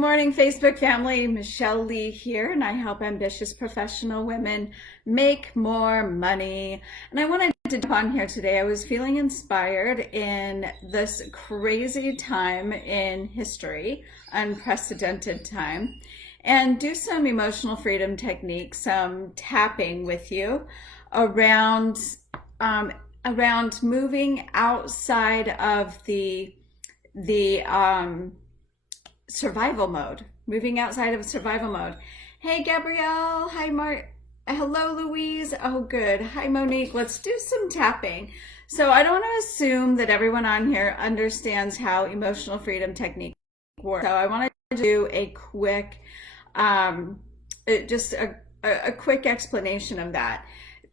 Good morning, Facebook family. Michelle Lee here, and I help ambitious professional women make more money. And I wanted to jump on here today. I was feeling inspired in this crazy time in history, unprecedented time, and do some emotional freedom techniques, some tapping with you around around moving outside of the survival mode, moving outside of survival mode. Hey, Gabrielle. Hi, Mark. Hello, Louise. Oh, good. Hi, Monique. Let's do some tapping. So I don't want to assume that everyone on here understands how emotional freedom technique works. So I want to do a quick, just a quick explanation of that.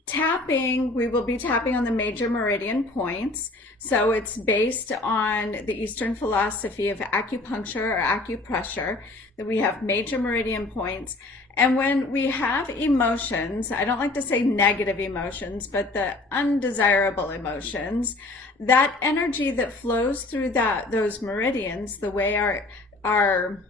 Tapping, we will be tapping on the major meridian points. So it's based on the Eastern philosophy of acupuncture or acupressure, that we have major meridian points. And when we have emotions, I don't like to say negative emotions, but the undesirable emotions, that energy that flows through those meridians, the way our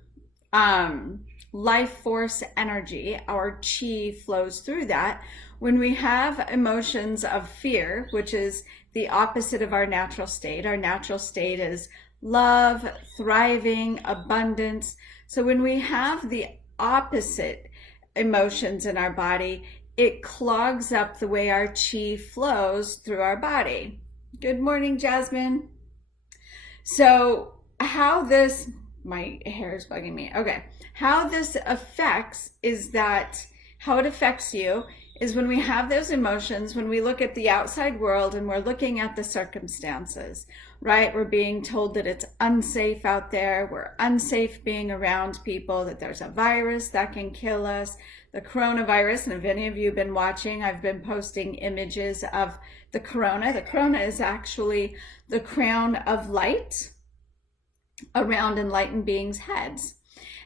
life force energy, our chi flows through that. When we have emotions of fear, which is the opposite of our natural state is love, thriving, abundance. So when we have the opposite emotions in our body, it clogs up the way our chi flows through our body. Good morning, Jasmine. So my hair is bugging me. Okay. How this affects is that, how it affects you is when we have those emotions, when we look at the outside world and we're looking at the circumstances, right? We're being told that it's unsafe out there. We're unsafe being around people, that there's a virus that can kill us, the coronavirus. And if any of you have been watching, I've been posting images of the corona. The corona is actually the crown of light around enlightened beings' heads.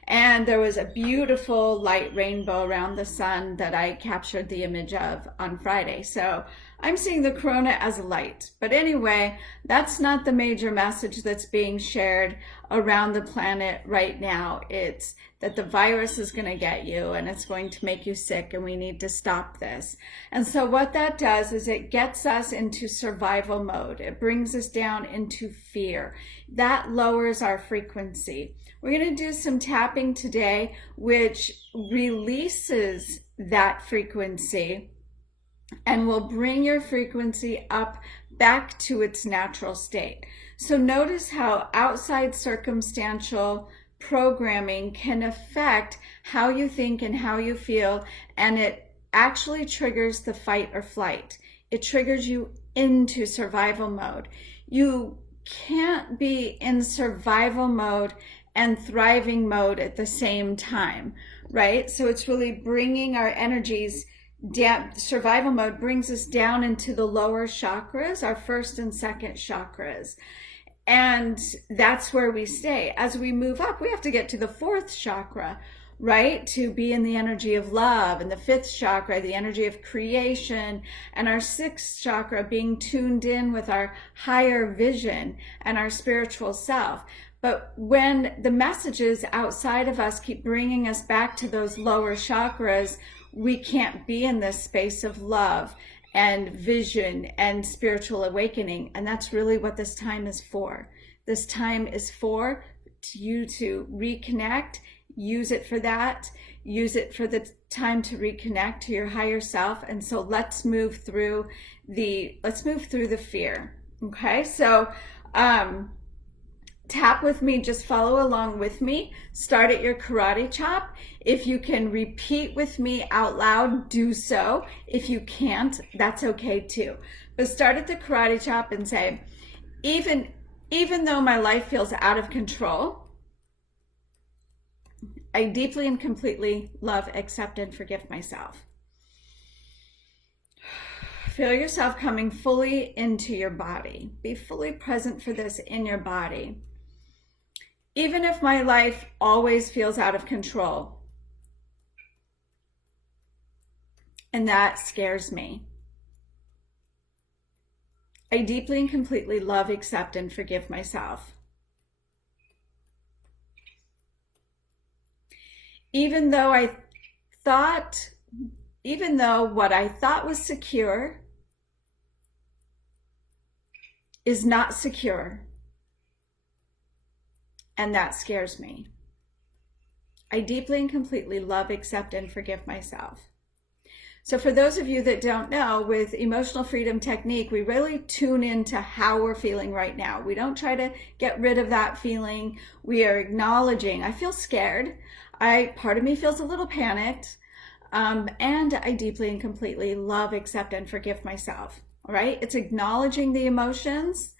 And there was a beautiful light rainbow around the sun that I captured the image of on Friday. So I'm seeing the corona as light. But anyway, that's not the major message that's being shared around the planet right now. It's that the virus is going to get you and it's going to make you sick, and we need to stop this. And so what that does is it gets us into survival mode. It brings us down into fear. That lowers our frequency. We're going to do some tapping today, which releases that frequency and will bring your frequency up back to its natural state. So notice how outside circumstantial programming can affect how you think and how you feel, and it actually triggers the fight or flight. It triggers you into survival mode. You can't be in survival mode and thriving mode at the same time, right? So it's really bringing our energies down. Survival mode brings us down into the lower chakras, our first and second chakras. And that's where we stay. As we move up, we have to get to the fourth chakra, right? To be in the energy of love. And the fifth chakra, the energy of creation. And our sixth chakra, being tuned in with our higher vision and our spiritual self. But when the messages outside of us keep bringing us back to those lower chakras, we can't be in this space of love and vision and spiritual awakening. And that's really what this time is for. This time is for you to reconnect, use it for that, use it for the time to reconnect to your higher self. And so let's move through the fear. Okay, so tap with me, just follow along with me. Start at your karate chop. If you can repeat with me out loud, do so. If you can't, that's okay too. But start at the karate chop and say, even though my life feels out of control, I deeply and completely love, accept, and forgive myself. Feel yourself coming fully into your body. Be fully present for this in your body. Even if my life always feels out of control, and that scares me, I deeply and completely love, accept, and forgive myself. Even though I thought, even though what I thought was secure is not secure, and that scares me. I deeply and completely love, accept, and forgive myself. So for those of you that don't know, with Emotional Freedom Technique, we really tune into how we're feeling right now. We don't try to get rid of that feeling. We are acknowledging, I feel scared. Part of me feels a little panicked. And I deeply and completely love, accept, and forgive myself. All right? It's acknowledging the emotions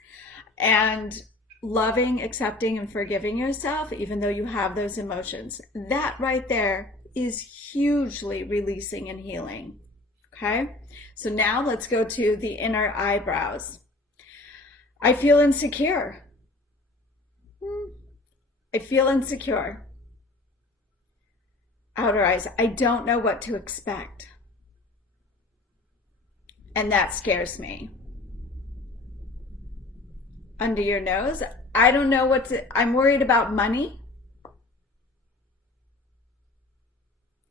and loving, accepting, and forgiving yourself, even though you have those emotions. That right there is hugely releasing and healing. Okay? So now let's go to the inner eyebrows. I feel insecure. I feel insecure. Outer eyes, I don't know what to expect. And that scares me. Under your nose, I don't know I'm worried about money.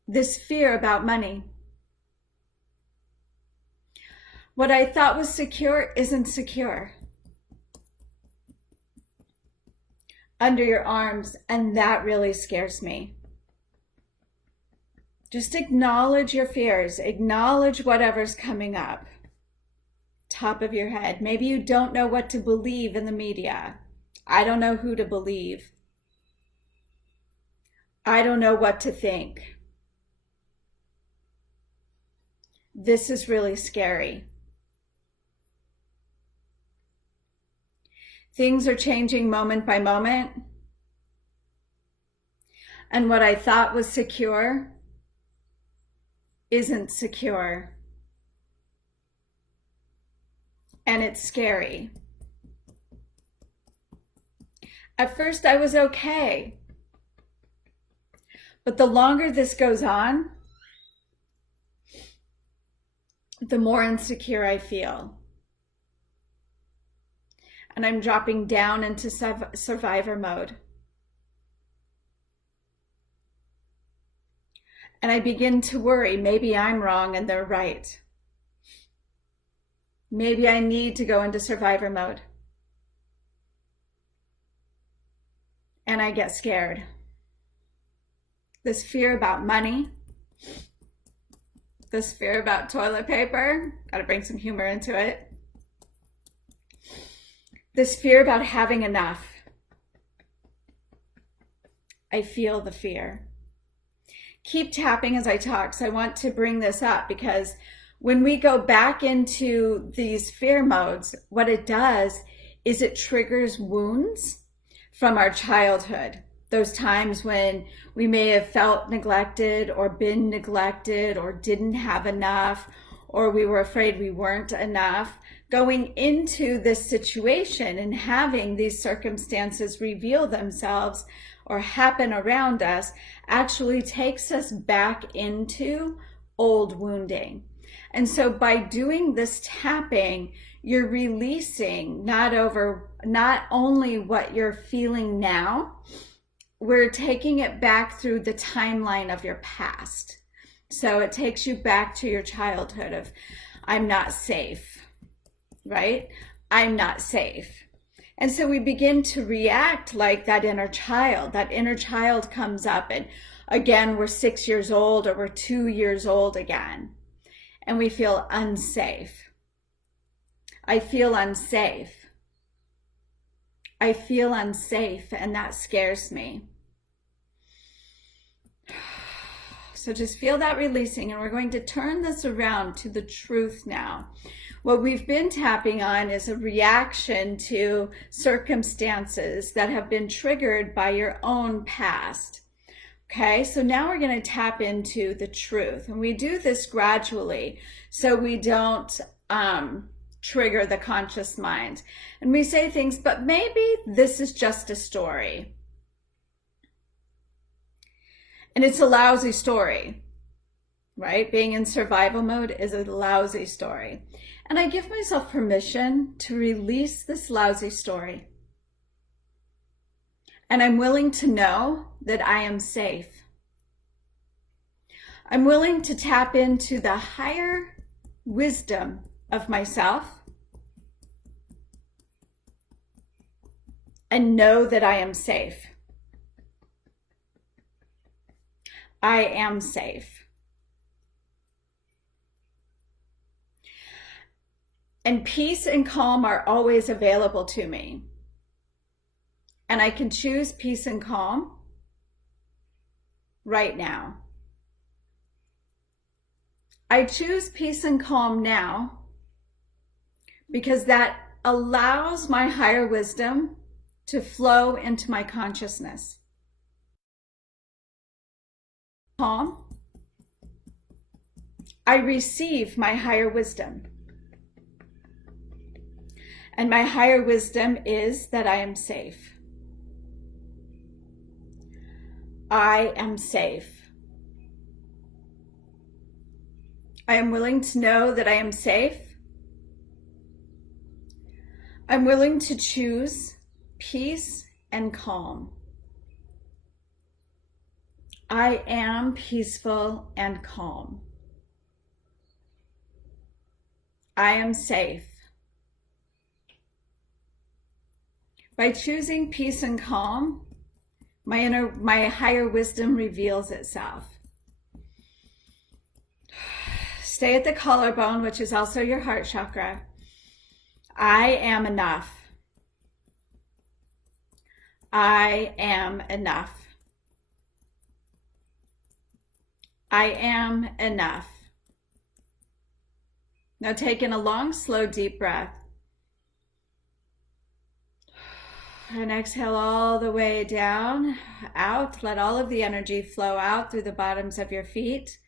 This fear about money. What I thought was secure isn't secure. Under your arms, and that really scares me. Just acknowledge your fears. Acknowledge whatever's coming up. Top of your head. Maybe you don't know what to believe in the media. I don't know who to believe. I don't know what to think. This is really scary. Things are changing moment by moment. And what I thought was secure isn't secure. And it's scary. At first I was okay. But the longer this goes on, the more insecure I feel. And I'm dropping down into survivor mode. And I begin to worry, maybe I'm wrong and they're right. Maybe I need to go into survivor mode. And I get scared. This fear about money, this fear about toilet paper, gotta bring some humor into it. This fear about having enough. I feel the fear. Keep tapping as I talk. So I want to bring this up because when we go back into these fear modes, what it does is it triggers wounds from our childhood. Those times when we may have felt neglected or been neglected or didn't have enough, or we were afraid we weren't enough. Going into this situation and having these circumstances reveal themselves or happen around us actually takes us back into old wounding. And so by doing this tapping, you're releasing not only what you're feeling now, we're taking it back through the timeline of your past. So it takes you back to your childhood of, I'm not safe, right? I'm not safe. And so we begin to react like that inner child. That inner child comes up and again, we're 6 years old or we're 2 years old again. And we feel unsafe. I feel unsafe. I feel unsafe, and that scares me. So just feel that releasing, and we're going to turn this around to the truth now. What we've been tapping on is a reaction to circumstances that have been triggered by your own past. Okay, so now we're going to tap into the truth, and we do this gradually so we don't trigger the conscious mind. And we say things, but maybe this is just a story. And it's a lousy story, right? Being in survival mode is a lousy story. And I give myself permission to release this lousy story. And I'm willing to know that I am safe. I'm willing to tap into the higher wisdom of myself and know that I am safe. I am safe. And peace and calm are always available to me. And I can choose peace and calm right now. I choose peace and calm now because that allows my higher wisdom to flow into my consciousness. Calm. I receive my higher wisdom. And my higher wisdom is that I am safe. I am safe. I am willing to know that I am safe. I'm willing to choose peace and calm. I am peaceful and calm. I am safe. By choosing peace and calm, my higher wisdom reveals itself. Stay at the collarbone, which is also your heart chakra. I am enough. I am enough. I am enough. Now take in a long, slow, deep breath. And exhale all the way down, out. Let all of the energy flow out through the bottoms of your feet.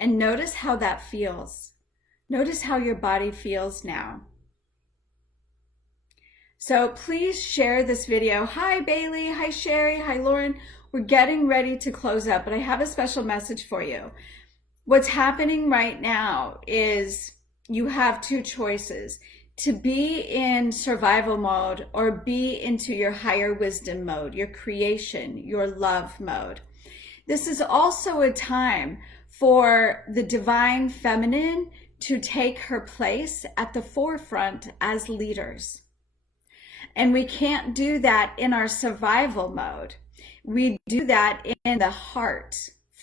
And notice how that feels. Notice how your body feels now. So please share this video. Hi, Bailey. Hi, Sherry. Hi, Lauren. We're getting ready to close up, but I have a special message for you. What's happening right now is you have two choices: to be in survival mode or be into your higher wisdom mode, your creation, your love mode. This is also a time for the divine feminine to take her place at the forefront as leaders. And we can't do that in our survival mode. We do that in the heart,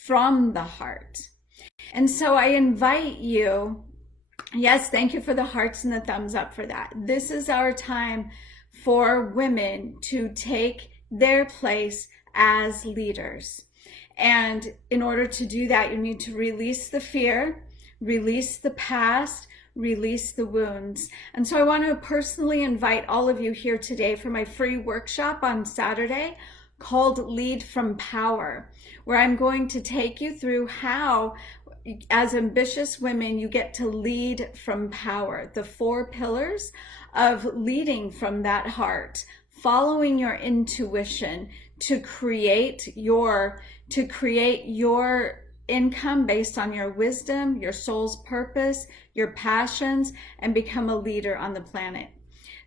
from the heart. And so I invite you. Yes, thank you for the hearts and the thumbs up for that. This is our time for women to take their place as leaders. And in order to do that, you need to release the fear, release the past, release the wounds. And so I want to personally invite all of you here today for my free workshop on Saturday called Lead from Power, where I'm going to take you through how, as ambitious women, you get to lead from power. The 4 pillars of leading from that heart, following your intuition to create your income based on your wisdom, your soul's purpose, your passions, and become a leader on the planet.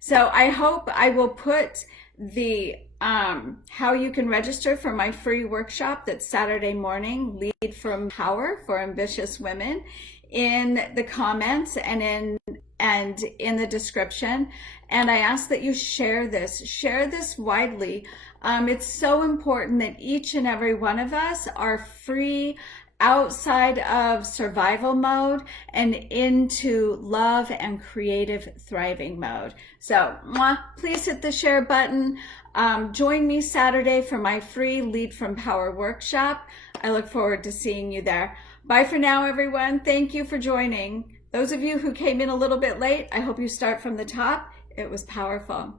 So I hope I will put the how you can register for my free workshop that's Saturday morning, Lead from Power for Ambitious Women, in the comments and in the description. And I ask that you share this widely. It's so important that each and every one of us are free outside of survival mode and into love and creative thriving mode. So please hit the share button. Join me Saturday for my free Lead from Power workshop. I look forward to seeing you there. Bye for now, everyone. Thank you for joining. Those of you who came in a little bit late, I hope you start from the top. It was powerful.